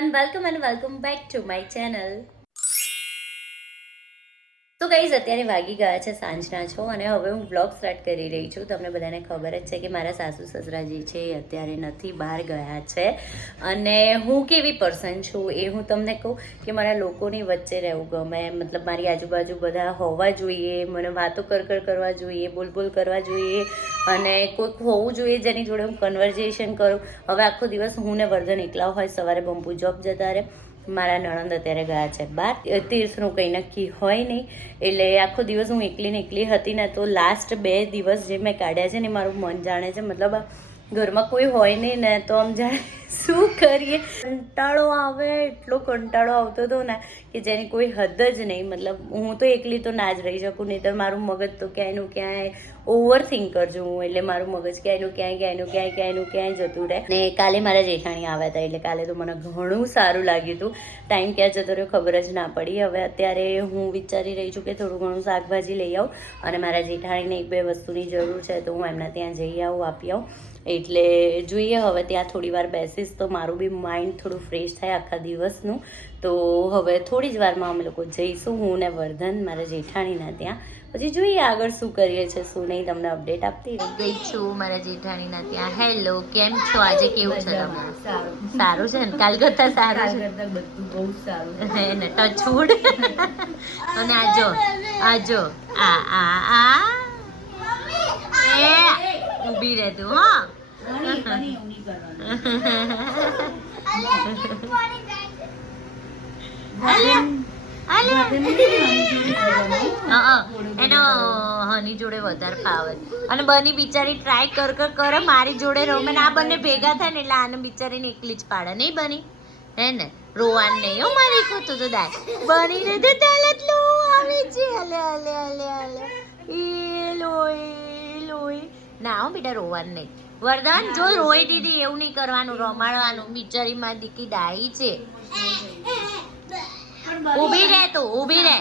everyone, welcome and welcome back to my channel. તો guys અત્યારે વાગી ગયા છે સાંજના 6 અને હવે હું વ્લોગ સ્ટાર્ટ કરી રહી છું. તમને બધાને ખબર જ છે કે મારા સાસુ સસરાજી છે એ અત્યારે નથી, બહાર ગયા છે. અને હું કેવી પર્સન છું એ હું તમને કહું કે મારા લોકોની વચ્ચે રહેવું ગમે, મતલબ મારી આજુબાજુ બધા હોવા જોઈએ, મને વાતો કરવા જોઈએ, બોલ કરવા જોઈએ અને કોઈક હોવું જોઈએ જેની જોડે હું કન્વર્ઝેશન કરું. હવે આખો દિવસ હું ને વર્ધન એકલા હોય, સવારે બંપુ જોબ જતા રહે, મારા નણંદ અત્યારે ગયા છે બહાર, તીર્થનું કંઈ નક્કી હોય નહીં, એટલે આખો દિવસ હું એકલી હતી ને. તો લાસ્ટ 2 દિવસ જે મેં કાઢ્યા છે ને મારું મન જાણે છે, મતલબ ઘરમાં કોઈ હોય નહીં ને તો આમ જાણે શું કરીએ, કંટાળો આવે, એટલો કંટાળો આવતો હતો ને કે જેની કોઈ હદ જ નહીં. મતલબ હું તો એકલી તો ના જ રહી શકું, નહીં તો મારું મગજ તો ક્યાંયનું ક્યાંય ઓવર થિંક કરજો હું, એટલે મારું મગજ ક્યાંયનું ક્યાંય જતું રહે. ને કાલે મારા જેઠાણી આવ્યા હતા, એટલે કાલે તો મને ઘણું સારું લાગ્યું હતું. ટાઈમ ક્યાં જતો રહ્યો ખબર જ ના પડી. હવે અત્યારે હું વિચારી રહી છું કે થોડું ઘણું શાકભાજી લઈ આવું અને મારા જેઠાણીને 1-2 વસ્તુની જરૂર છે તો હું એમના ત્યાં જઈ આવું, આપી આવું. એટલે જોઈએ હવે ત્યાં થોડી વાર બેસીશ તો મારું બી માઇન્ડ થોડું ફ્રેશ થાય આખા દિવસનું. તો હવે થોડી જ વારમાં અમે લોકો જઈશું, હું ને વર્ધન મારા જેઠાણીના ત્યાં. પછી જોઈએ આગળ શું કરીએ છીએ શું નહીં, તમને અપડેટ આપતી ગઈ છું મારા જેઠાણીના ત્યાં. હેલો, કેમ છો? આજે કેવું છે તમને? સારું છે ને? કાલ કરતા સારું છે, બધું બહુ સારું હે ને? ટચવુડ. અને આજો એ ઊભી રહે તું, હા. એનો હની જોડે વધારે ફાવે અને બની બિચારી ટ્રાય કર મારી જોડે રમે ને આ બંને ભેગા થાય ને એટલે આને બિચારીને એકલી જ પાડે, નહીં બની? હે ને? રોવાન નહીં હો મારી ખોતું તો દાય બની ને તો ચાલત લો આવે છે. લોય ના હો બેટા, રોવાન નહીં. વરદાન જો રોઈ દીધી એવું નહીં કરવાનું, રમાડવાનું. બિચારી માં દીકી ડાઈ છે. ઊભી રહે તું, ઊભી રહે.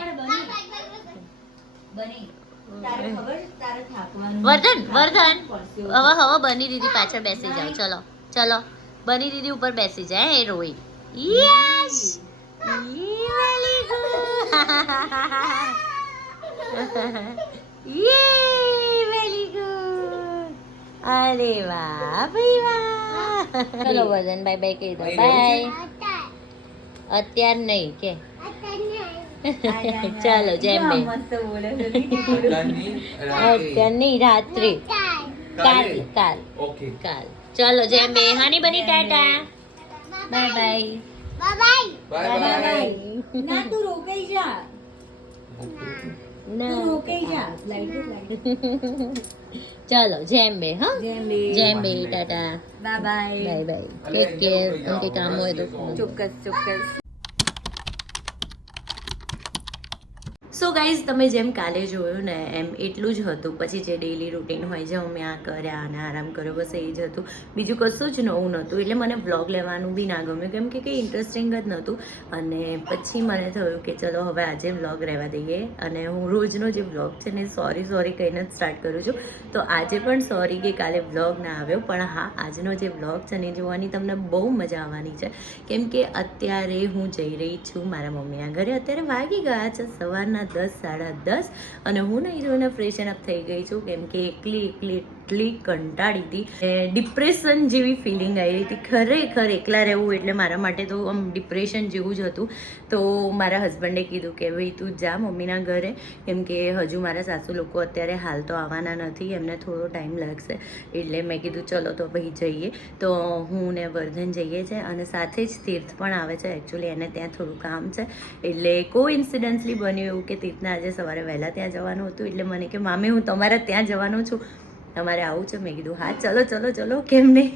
વર્ધન હવે બની દીદી પાછળ બેસી જાઓ. ચલો બની દીદી ઉપર બેસી જાય. એ રોઈ. Yes, very good. Very good. અરે વાહ ભાઈ વાહ. ચલો વર્ધન બાય બાય કહી દો. બાય. અત્યાર નહીં કે ચાલો જેમ બે અત્યાર નહીં, રાત્રે કાલ. ચાલો જેમ બે. હાની બની ટાટા. બાય. ના તું રોકાઈ જા. ચાલો જેમ બે. હા જેમ બે ટાટા. બાય. Take care. કંઈ કામ હોય તો ચોક્કસ. સો ગાઈઝ, તમે જેમ કાલે જોયું ને એમ એટલું જ હતું. પછી જે ડેઈલી રૂટીન હોય છે, અમે આ કર્યા અને આરામ કર્યો, બસ એ જ હતું, બીજું કશું જ નવું નહોતું. એટલે મને વ્લોગ લેવાનું બી ના ગમ્યું, કેમ કે કંઈ ઇન્ટરેસ્ટિંગ જ નહોતું. અને પછી મને થયું કે ચલો હવે આજે વ્લોગ રહેવા દઈએ. અને હું રોજનો જે વ્લોગ છે ને સોરી કહીને જ સ્ટાર્ટ કરું છું. તો આજે પણ સોરી કે કાલે વ્લોગ ના આવ્યો, પણ હા આજનો જે વ્લોગ છે ને જોવાની તમને બહુ મજા આવવાની છે. કેમ કે અત્યારે હું જઈ રહી છું મારા મમ્મીના ઘરે. અત્યારે વાગી ગયા છે સવારના 10-10:30 અને હું નહીં જોઈને ફ્રેશન અપ થઈ ગઈ છું, કેમ કે એટલી કંટાળી હતી. ડિપ્રેશન જેવી ફિલિંગ આવી હતી. ખરેખર એકલા રહેવું એટલે મારા માટે તો આમ ડિપ્રેશન જેવું જ હતું. તો મારા હસબન્ડે કીધું કે ભાઈ તું જા મમ્મીના ઘરે, કેમ કે હજુ મારા સાસુ લોકો અત્યારે હાલ તો આવવાના નથી, એમને થોડો ટાઈમ લાગશે. એટલે મેં કીધું ચલો તો ભાઈ જઈએ. તો હું ને વર્ધન જઈએ છે અને સાથે જ તીર્થ પણ આવે છે. એકચ્યુઅલી એને ત્યાં થોડું કામ છે, એટલે કોઇન્સિડન્સલી બન્યું એવું કે તીર્થને આજે સવારે વહેલા ત્યાં જવાનું હતું. એટલે મને કે મામી હું તમારા ત્યાં જવાનું છું, તમારે આવું છે? મેં કીધું હા ચલો કેમ નહીં.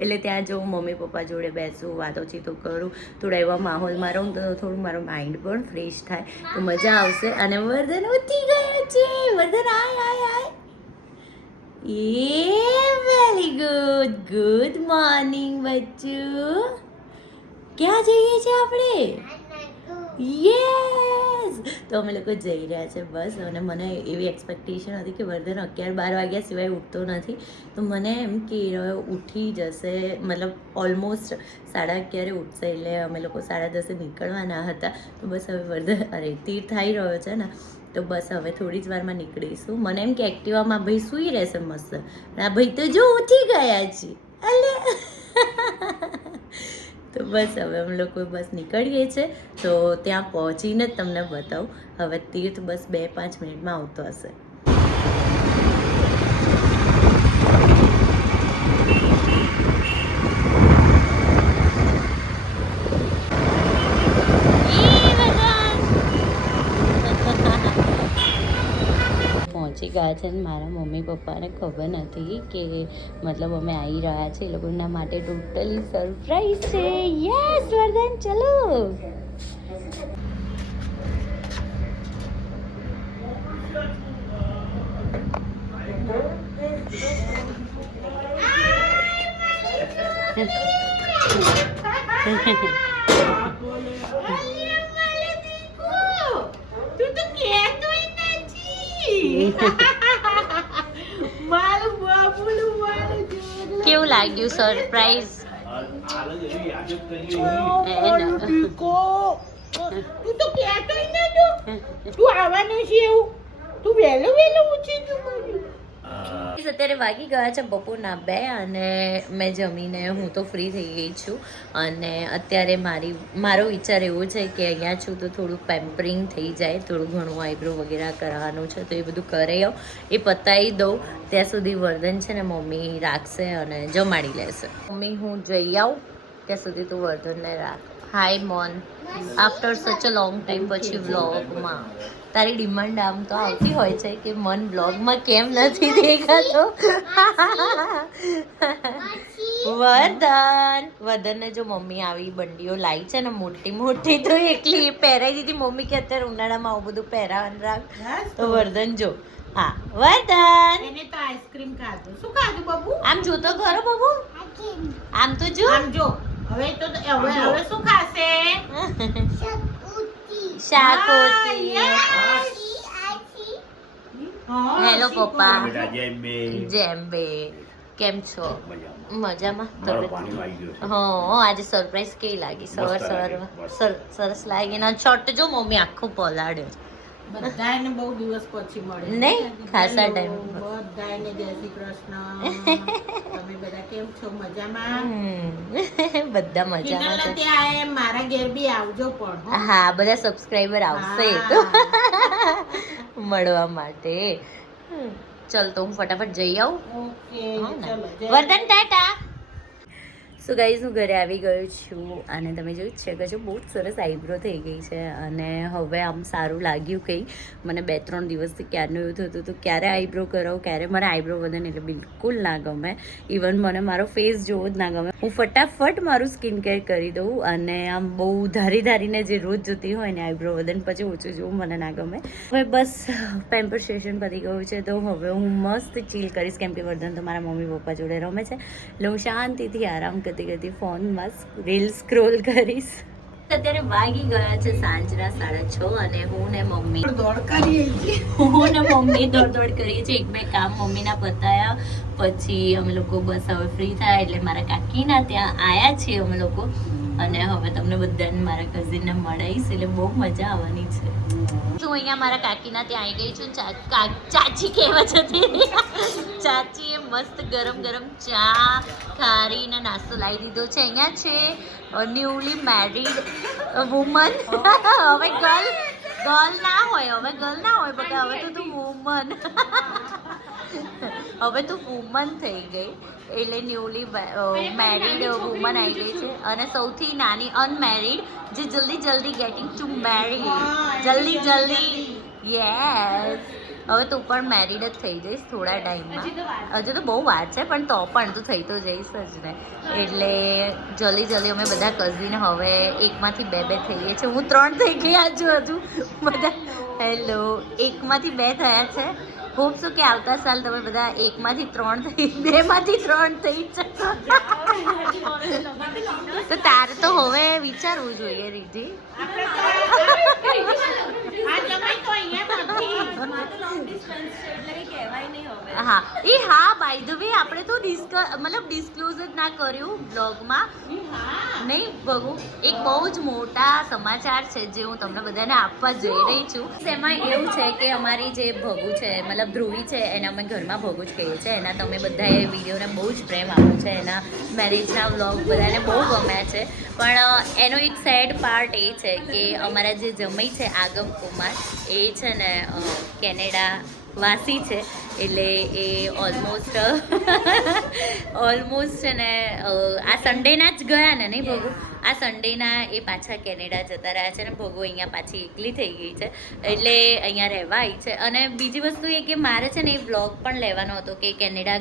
એટલે ત્યાં જવું, મમ્મી પપ્પા જોડે બેસું, વાતોચીતો કરું, થોડા એવા માહોલમાં રહું તો થોડું મારું માઇન્ડ પણ ફ્રેશ થાય, તો મજા આવશે. અને વર્ધન ઉઠી ગયો છે. વર્ધન આય. એ વેરી ગુડ મોર્નિંગ બચ્ચું. ક્યાં જઈએ છીએ આપણે? યસ, તો અમે લોકો જઈ રહ્યા છે બસ. અને મને એવી એક્સપેક્ટેશન હતી કે વર્ધન 11-12 વાગ્યા સિવાય ઉઠતો નથી, તો મને એમ કે ઉઠી જશે, મતલબ ઓલમોસ્ટ 11:30 ઉઠશે, એટલે અમે લોકો 10:30 નીકળવાના હતા. તો બસ હવે વર્ધન તીર્થ થઈ રહ્યો છે ને, તો બસ હવે થોડી જ વારમાં નીકળીશું. મને એમ કે એક્ટિવામાં ભાઈ સૂઈ રહેશે મસ્ત, આ ભાઈ તો જો ઉઠી ગયા છે અલે. તો બસ હવે અમે લોકો બસ નીકળીએ છીએ, તો ત્યાં પહોંચીને જ તમને બતાવું. હવે તીર્થ બસ 2-5 મિનિટમાં આવતો હશે. પહોંચી ગયા છે ને મારા મમ્મી પપ્પાને ખબર નથી કે મતલબ અમે આવી રહ્યા છીએ. એ લોકોના માટે ટોટલી સરપ્રાઈઝ છે. યસ વર્ધન ચલો. કેવું લાગ્યું સરપ્રાઈઝ? અત્યારે વાગી ગયા છે બપોરના 2 અને મેં જમીને હું તો ફ્રી થઈ ગઈ છું. અને અત્યારે મારો વિચાર એવો છે કે અહીંયા છું તો થોડું પેમ્પરિંગ થઈ જાય, થોડું ઘણું આઈબ્રો વગેરે કરાવવાનું છે, તો એ બધું કરી આવું, એ પતાવી દઉં. ત્યાં સુધી વર્ધન છે ને મમ્મી રાખશે અને જમાડી લેશે. મમ્મી હું જઈ આવું ત્યાં સુધી તું વર્ધનને રાખ. હાય મોન, આફ્ટર સચ અ લોંગ ટાઈમ પછી વ્લોગમાં તારી ડિમાન્ડ આમ તો આવતી હોય છે કે મન બ્લોગમાં કેમ નથી દેખાતો. વર્ધનને જો મમ્મી આવી બંડીઓ લાવી છે ને મોટી મોટી, તો એકલી પહેરાવી દીધી મમ્મી કે અત્યારે ઉનાળામાં આવું બધું પહેરાવાનું રાખ. તો વર્ધન જો, હા વર્ધન એને તો આઈસ્ક્રીમ ખાધું. શું ખાધું બાબુ? આમ જો તો ખરો બાબુ, આમ તો જો, આમ જો. હવે શું ખાશે? શાકોતી. હેલો પપ્પા. જેમ્બે કેમ છો? મજામાં? હા, આજે સરપ્રાઈઝ કેવી લાગી? સરસ લાગી ને શર્ટ જો મમ્મી આખું પલાળ્યો. બધાને બહુ દિવસ પછી મળે નહીં, ખાસા ટાઈમ. બધાને જય શ્રી કૃષ્ણ. તમે બધા કેમ છો? મજામાં? બધા મજામાં છે. ત્યાં મારા ઘેર બી આવજો પણ. હા, બધા સબસ્ક્રાઇબર આવશે તો મળવા માટે. ચલ તો હું ફટાફટ જઈ આવું. ઓકે ચલો. વર્ધન ટાટા. સો ગાઈઝ હું ઘરે આવી ગયો છું અને તમે જોયું જ છે કે જો બહુ જ સરસ આઈબ્રો થઈ ગઈ છે અને હવે આમ સારું લાગ્યું કંઈ. મને 2-3 દિવસથી ક્યારનું એવું થતું હતું ક્યારે આઈબ્રો કરાવું, ક્યારે મને આઈબ્રો વધે ને, એટલે બિલકુલ ના ગમે. ઇવન મને મારો ફેસ જોવો જ ના ગમે. હું ફટાફટ મારું સ્કિન કેર કરી દઉં અને આમ બહુ ધારીને જે રોજ જોતી હોય ને આઈબ્રો વધે પછી ઓછું જોવું મને ના ગમે. હવે બસ પેમ્પર સેશન પતી ગયું છે, તો હવે હું મસ્ત ચીલ કરીશ, કેમ કે વર્ધન તો મારા મમ્મી પપ્પા જોડે રમે છે, એટલે હું શાંતિથી આરામ કરતી ફોનમાં રીલ સ્ક્રોલ કરીશ. અત્યારે વાગી ગયા છે સાંજના 6:30 અને હું ને મમ્મી દોડ કરીએ છીએ. 1-2 કામ મમ્મીના પતાયા પછી અમે લોકો બસ હવે ફ્રી થાય એટલે મારા કાકીના ત્યાં આયા છીએ અમે લોકો. અને હવે તમને બધાને મારા કઝિનને મળાવીશ, એટલે બહુ મજા આવવાની છે. હું અહીંયા મારા કાકીના ત્યાં આવી ગઈ છું. ચાચી કહેવા જતી, ચાચીએ મસ્ત ગરમ ચા ખારીને નાસ્તો લાવી દીધો છે. અહીંયા છે ન્યૂલી મેરીડ વુમન. હવે ગર્લ ના હોય બધા, હવે તો તું વુમન, હવે તું વુમન થઈ ગઈ, એટલે ન્યૂલી મેરીડ વુમન આવી ગઈ છે. અને સૌથી નાની અનમેરીડ જે જલ્દી ગેટિંગ ટુ મેરી, જલ્દી યસ. હવે તું પણ મેરીડ જ થઈ જઈશ થોડા ટાઈમમાં. હજુ તો બહુ વાર છે પણ તો પણ તું થઈ તો જઈશ જ ને. એટલે જલ્દી અમે બધા કઝિન હવે 1માંથી 2 થઈએ છીએ. હું 3 થઈ ગઈ હજુ બધા. હેલો, 1માંથી 2 થયા છે. હોપ છું કે આવતા સાલ તમે બધા 1માંથી 3 થઈ, 2માંથી 3 થઈ જશો. તો તારે તો હવે વિચારવું જોઈએ રીધી. આ જમાઈ તો અહીંયા નથી. હા એ હા બાય ધ વે આપણે તો ડિસ્ક્લોઝ જ ના કર્યું બ્લોગમાં નહીં ભગુ એક બહુ જ મોટા સમાચાર છે જે હું તમને બધાને આપવા જઈ રહી છું. એમાં એવું છે કે અમારી જે ભગુ છે મતલબ ધ્રુવી છે એને અમે ઘરમાં ભગુ જ કહીએ છીએ. એના તમે બધાએ વિડીયોને બહુ જ પ્રેમ આપ્યો છે. એના મેરેજના વ્લોગ બધાને બહુ ગમ્યા છે. પણ એનો એક સેડ પાર્ટ એ છે કે અમારા જે જમાઈ છે આગમ કુમાર એ છે ને કેનેડા વાસી છે. એટલે એ ઓલમોસ્ટ છે ને આ સન્ડેના જ ગયા ને નહીં ભગુ આ સન્ડેના એ પાછા કેનેડા જતા રહ્યા છે ને ભગુ અહીંયા પાછી એકલી થઈ ગઈ છે એટલે અહીંયા રહેવા આવી છે. અને બીજી વસ્તુ એ કે મારે છે ને એ વ્લોગ પણ લેવાનો હતો કે કેનેડા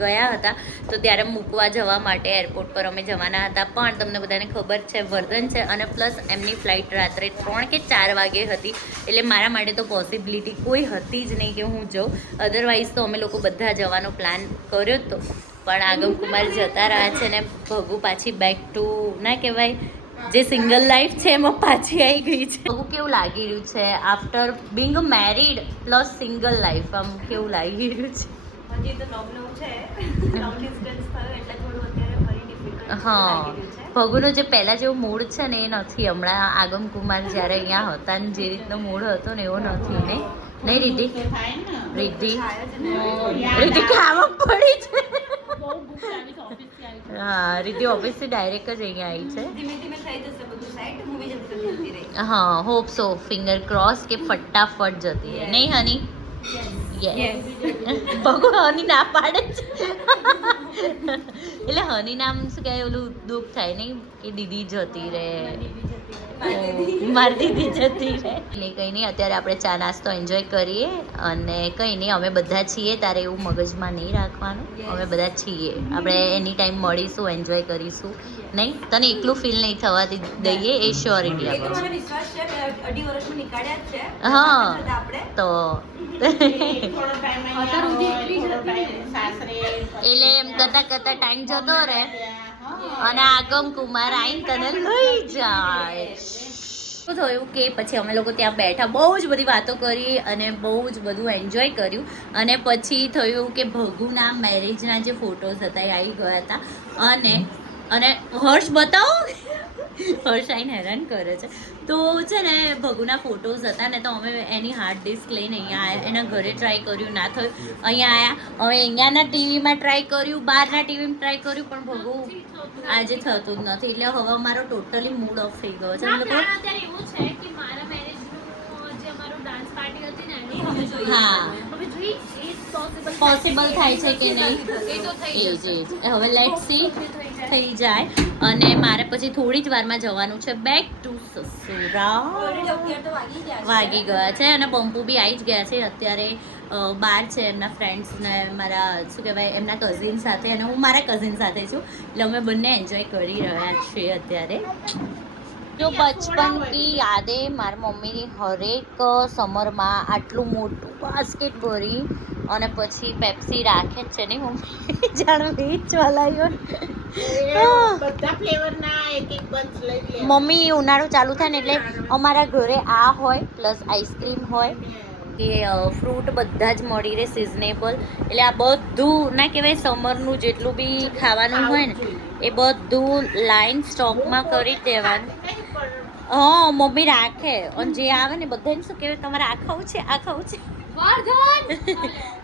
ગયા હતા તો ત્યારે મૂકવા જવા માટે એરપોર્ટ પર અમે જવાના હતા. પણ તમને બધાને ખબર છે વર્ધન છે અને પ્લસ એમની ફ્લાઇટ રાત્રે 3 કે 4 વાગે હતી એટલે મારા માટે તો પોસિબિલિટી કોઈ હતી જ નહીં કે હું જાઉં. અધરવાઇઝ તો અમે લોકો બધા જવાનો પ્લાન કર્યો હતો પણ આગમકુમાર જતા રહ્યા છે ને ભગુ પાછી બેક ટુ ના કહેવાય જે સિંગલ લાઈફ છે એમાં પાછી આવી ગઈ છે. ભગુ કેવું લાગી રહ્યું છે after Bing married plus single life આમ કેવું લાગી રહ્યું છે? હજી તો નવું છે લોંગ ડિસ્ટન્સ થયો એટલે થોડું અત્યારે ફરી ડિફિકલ્ટ હા લાગી રહ્યું છે. ભગુનો જે પહેલા જેવો મૂડ છે ને એ નથી હમણાં. આગમકુમાર જ્યારે અહીંયા હતા ને જે રીતનો મૂડ હતો ને એવો નથી નહીં રીતિ થાય ને. રીતિ થાય જ ને. રીતિ ખાવા પડી છે. બહુ ભૂખ લાગી છે ઓફિસથી આવી. હા રીતિ ઓફિસથી ડાયરેક્ટ જ અહીંયા આવી છે. ધીમે ધીમે થઈ જશે બધું સાઈડ મૂવી જલ્દી રહી. હા હોપ સો ફિંગર ક્રોસ કે ફટાફટ જતી રહે નહીં હની? યસ ભગુ હની ના પાડે છે એટલે હની નામ શું કહેવાય ઓલું દુઃખ થાય નહીં કે દીદી જતી રહે મારી દીદી જતી રહે. એટલે કંઈ નહીં અત્યારે આપણે ચા નાસ્તો એન્જોય કરીએ અને કંઈ નહીં અમે બધા છીએ તારે એવું મગજમાં નહીં રાખવાનું. અમે બધા છીએ આપણે એની ટાઈમ મળીશું એન્જોય કરીશું નહીં. તને એકલું ફીલ નહીં થવા દઈએ એ શ્યોરિટી એ તો આપે મને વિશ્વાસ છે કે 2.5 વર્ષમાં નીકાળ્યા જ છે. હા. આપણે તો થોડો ટાઈમ અત્યાર સુધી અહીંયા એકલી જ થોડો હતી ને. ટાઈમ સાસરે એટલે એમ કરતા ટાઈમ જતો રહે હા. અને આગમ કુમાર આઈને તને લઈ જાય. શું થયું કે પછી અમે લોકો ત્યાં બેઠા બહુ જ બધી વાતો કરી અને બહુ જ બધું એન્જોય કર્યું અને પછી થયું કે ભગુના મેરેજના જે ફોટોઝ હતા એ આવી ગયા હતા અને હર્ષ બતાવો હર્ષ આઈને હેરાન કરે છે. તો છે ને ભગુના ફોટોઝ હતા ને તો અમે એની હાર્ડ ડિસ્ક લઈને અહીંયા આવ્યા. એના ઘરે ટ્રાય કર્યું ના થયું અહીંયા આવ્યા. હવે અહીંયાના ટીવીમાં ટ્રાય કર્યું બહારના ટીવીમાં ટ્રાય કર્યું પણ ભગુ આજે થતું જ નથી. એટલે હવે અમારો ટોટલી મૂડ ઓફ થઈ ગયો છે. અમે લોકો અત્યારે એવું છે કે મારા મેરેજનું જે અમારું ડાન્સ પાર્ટી હતી ને એનું હવે જોઈએ. હા. હવે જોઈએ એ પોસિબલ થાય છે કે નહીં એ તો થઈ એ જશે. જ હવે લેટ સી થઈ જાય. અને મારે પછી થોડી જ વારમાં જવાનું છે બેક ટુ સસુરાલ. અત્યારે તો વાગી ગયા છે. વાગી ગયા છે અને પંપુ બી આવી જ ગયા છે અત્યારે બહાર છે એમના ફ્રેન્ડ્સ ને મારા શું કહેવાય એમના કઝિન સાથે અને હું મારા કઝિન સાથે છું એટલે અમે બંને એન્જોય કરી રહ્યા છીએ અત્યારે. જો બચપન કી યાદેं મારી મમ્મીની હરેક સમરમાં આટલું મોટું બાસ્કેટ ભરી અને પછી પેપ્સી રાખે જ છે ને મમ્મી જાણે વેચવા લાગ્યો. બધા ફ્લેવરના એક બંચ લઈ લે. મમ્મી ઉનાળો ચાલુ થાય ને એટલે અમારા ઘરે આ હોય પ્લસ આઈસ્ક્રીમ હોય કે ફ્રૂટ બધા જ મળી રહે સિઝનેબલ. એટલે આ બધું ના કહેવાય સમરનું જેટલું બી ખાવાનું હોય ને એ બધું લાઈન સ્ટોકમાં કરી જ દેવાનું. હા મમ્મી રાખે અને જે આવે ને બધાને શું કહેવાય તમારે આ ખાવું છે આ ખાવું છે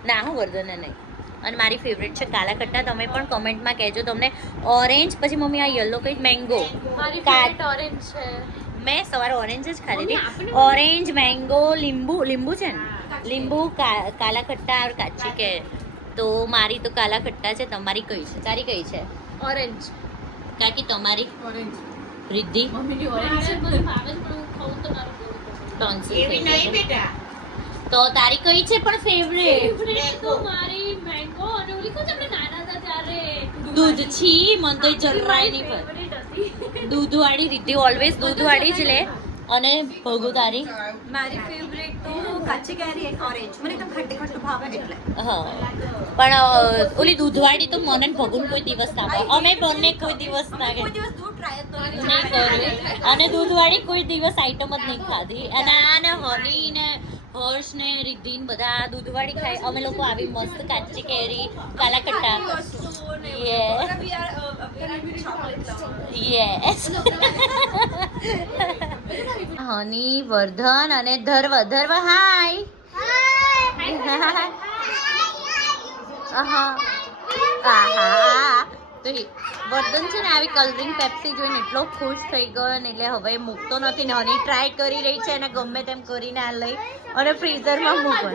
ના હું વર્ધને નહીં. અને મારી ફેવરેટ છે કાલા ખટ્ટા. તમે પણ કમેન્ટમાં કહેજો તમને ઓરેન્જ પછી મમ્મી આ યલો કઈ મેંગો મારી ફેવરેટ ઓરેન્જ છે. મેં સવારે ઓરેન્જ જ ખાધી હતી. ઓરેન્જ મેંગો લીંબુ છે ને લીંબુ કાલા ખટ્ટા और કાચી કે તો મારી તો કાલા ખટ્ટા છે. તમારી કઈ છે? તારી કઈ છે? ઓરેન્જ. કાકી તમારી? ઓરેન્જ. રિદ્ધિ મમ્મીની ઓરેન્જ છે. મને ભાવે જ પણ હું ખાઉં તો મારું ટોન્સિલ એવી નહીં બેટા. તો તારી કઈ છે પણ ફેવરેટ? ફેવરેટ તો મારી મેંગો અને ઓલી કોણ આપણે નાના હતા ત્યારે દૂધ છી મને તો જરાય નહીં પર ફેવરેટ હતી. દૂધવાળી રિદ્ધિ ઓલવેઝ દૂધવાળી જ લે. અને ભગુ તારી? મારી ફેવરેટ તો કાચી કેરી એક ઓરેન્જ. મને એકદમ ખટ્ટી ખટ્ટી ભાવે એટલે. હા પણ ઓલી દૂધવાળી તો મને ભગુન કોઈ દિવસ ના ભાવે. અમે બંને કોઈ દિવસ ના કોઈ દિવસ દૂધ ટ્રાય જ નહીં ટ્રાય કરવી. અને દૂધવાળી કોઈ દિવસ આઈટમ જ નહીં ખાધી. અને આને હની ને હર્ષ ને રિદ્ધિ ને બધા દૂધવાળી ખાય. અમે લોકો આવી મસ્ત કાચી કેરી કાલા કટ્ટા યસ હની વર્ધન અને ધર્વ હાય તો વર્ધન છે ને આવી કલરિંગ પેપ્સી જોઈને એટલો ખુશ થઈ ગયો ને એટલે હવે મૂકતો નથી ને હની ટ્રાય કરી રહી છે અને ગમે તેમ કરીને આ લઈ અને ફ્રીઝરમાં મૂકો.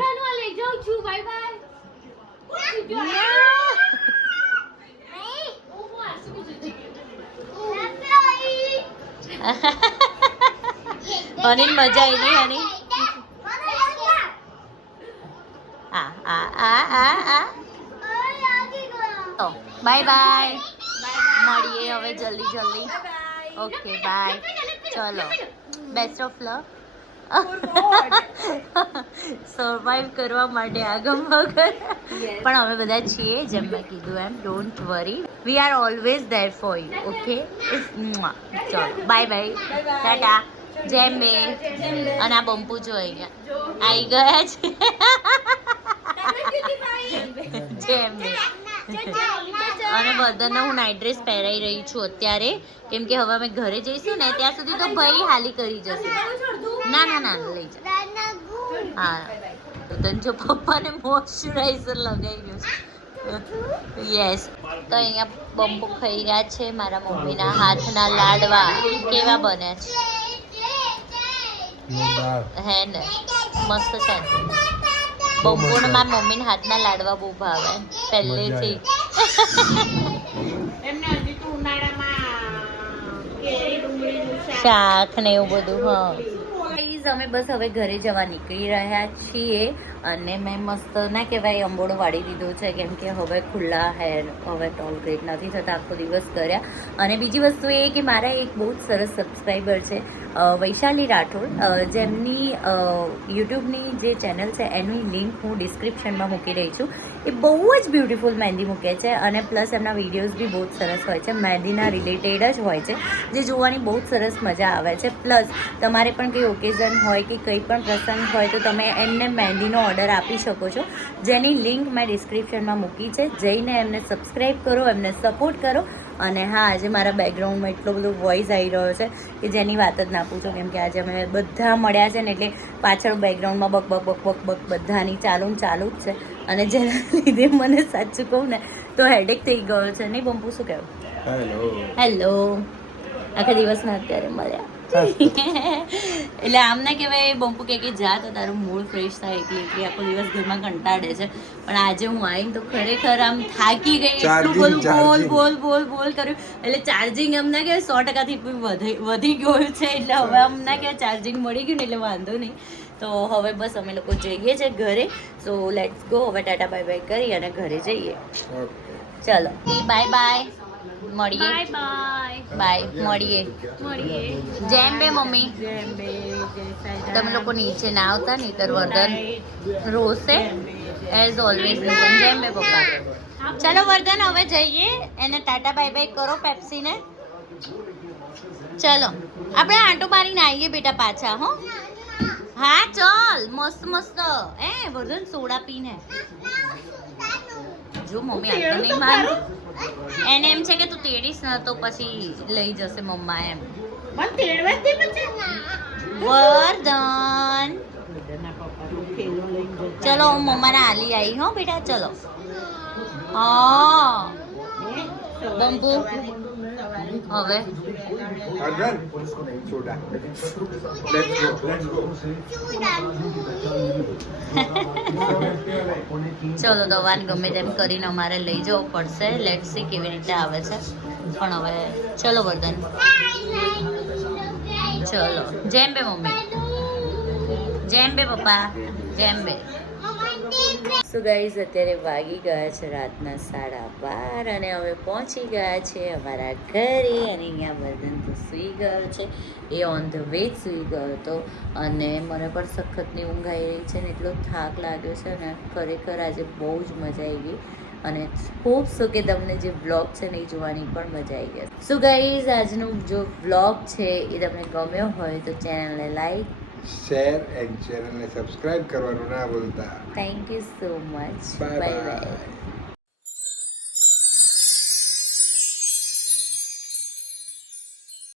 હની મજા આવી નહીં હની? બાય બાય મળીએ હવે જલ્દી. Okay bye. ચલો બેસ્ટ ઓફ લક. સર્વાઈવ કરવા માટે આગમ વગર પણ અમે બધા છીએ જેમ મેં કીધું એમ. Don't worry, we are always there for you. Okay ચલો બાય બાય ટાટા. જેમ બે અને આ બંપુ જો અહીંયા આવી ગયા છે. જેમ બે અને બધાને હું નાઇટ ડ્રેસ પહેરાઈ રહી છું અત્યારે કેમ કે હવે અમે ઘરે જઈશું ને ત્યાં સુધી તો ભાઈ હાલી કરી જશે. ના લઈ જા. હા તને જો પપ્પાને મોઇશ્ચરાઇઝર લગાવી ગયું છે. યસ તો અહીંયા બંપુ ખાઈ રહ્યા છે મારા મમ્મીના હાથના લાડવા. કેવા બન્યા છે? હે ને મસ્ત છે. બંપુને મારા મમ્મીના હાથના લાડવા બહુ ભાવે પહેલેથી. શાક ને એવું બધું. હા અમે બસ હવે ઘરે જવા નીકળી રહ્યા છીએ અને મેં મસ્ત ના કહેવાય અંબોડો વાળી દીધો છે કેમ કે હવે ખુલ્લા હેર હવે ટોલરેટ નથી થતા આખો દિવસ કર્યા. અને બીજી વસ્તુ એ કે મારા એક બહુ જ સરસ સબસ્ક્રાઈબર છે વૈશાલી રાઠોડ જેમની યુટ્યુબની જે ચેનલ છે એની લિંક હું ડિસ્ક્રિપ્શનમાં મૂકી રહી છું. એ બહુ જ બ્યુટિફુલ મહેંદી મૂકે છે અને પ્લસ એમના વિડીયોઝ બી બહુ જ સરસ હોય છે. મહેંદીના રિલેટેડ જ હોય છે જે જોવાની બહુ જ સરસ મજા આવે છે. પ્લસ તમારે પણ કંઈ ઓકેઝન હોય કે કંઈ પણ પ્રસંગ હોય તો તમે એમને મહેંદીનો ઓર્ડર આપી શકો છો જેની લિંક મેં ડિસ્ક્રિપ્શનમાં મૂકી છે. જઈને એમને સબસ્ક્રાઈબ કરો, એમને સપોર્ટ કરો. અને હા આજે મારા બેકગ્રાઉન્ડમાં એટલો બધો વોઇસ આવી રહ્યો છે કે જેની વાત જ ના પૂછો કેમ કે આજે અમે બધા મળ્યા છે ને એટલે પાછળ બેકગ્રાઉન્ડમાં બક બધાની ચાલુ જ છે. અને જેના લીધે મને સાચું કહું ને તો હેડેક થઈ ગયો છે. નહીં બંપુ શું કહેવું? હેલો આખા દિવસના અત્યારે મળ્યા એટલે આમ ના કહેવાય બંપુ કે જા તો તારું મૂડ ફ્રેશ થાય એકલી આખો દિવસ ઘરમાં કંટાળે છે. પણ આજે હું આવીને તો ખરેખર આમ થાકી ગઈ. એટલું બધું બોલ કર્યું એટલે ચાર્જિંગ એમ ના કહેવાય 100%થી વધી ગયું છે એટલે હવે આમ ના કહેવાય ચાર્જિંગ મળી ગયું ને એટલે વાંધો નહીં. તો હવે બસ અમે લોકો જઈએ છીએ ઘરે. So let's go. હવે ટાટા બાય બાય કરી અને ઘરે જઈએ. ચલો બાય બાય મળીએ. બાય મળીએ. જેમ બે મમ્મી તમે લોકો નીચે ના આવતા નહીં તર વર્ધન રોશે એઝ ઓલવેઝ. જેમ બે પપ્પા. ચલો વર્ધન હવે જઈએ એને ટાટા બાય બાય કરો પેપ્સીને. ચલો આપણે આંટો મારીને આવીએ બેટા પાછા. હો હા ચલ મસ્ત વર્ધન સોડા પીને જો મમ્મી આટલું નહીં મારું. એને એમ છે કે તું તેડીશ ને તો પછી લઈ જશે મમ્મા એમ. વર્ધન ચલો હું મમ્માને આલી આવી હો બેટા. ચલો હા બંબુ હવે ચલો દવાને ગમે તેમ કરીને અમારે લઈ જવું પડશે. લેટ્સ સી કેવી રીતે આવે છે. પણ હવે ચલો વર્ધન ચલો. જેમ બે મમ્મી. જેમ બે પપ્પા. જેમ બે. સો ગાઈઝ અત્યારે વાગી ગયા છે રાતના 12:30 અને હવે પહોંચી ગયા છે અમારા ઘરે. અને અહીંયા વર્ધન તો સૂઈ ગયો છે. એ ઓન ધ વે સૂઈ ગયો હતો અને મને પણ સખતની ઊંઘ આવી રહી છે ને એટલો થાક લાગ્યો છે ને ખરેખર આજે બહુ જ મજા આવી ગઈ. અને હોપ સો કે તમને જે વ્લોગ છે ને એ જોવાની પણ મજા આવી જશે. સો ગાઈઝ, આજનો જો વ્લોગ છે એ તમને ગમ્યો હોય તો ચેનલને લાઈક, શેર એન્ડ ચેનલને સબસ્ક્રાઇબ કરવાનું ના ભૂલતા. Thank you so much, bye bye bye. By.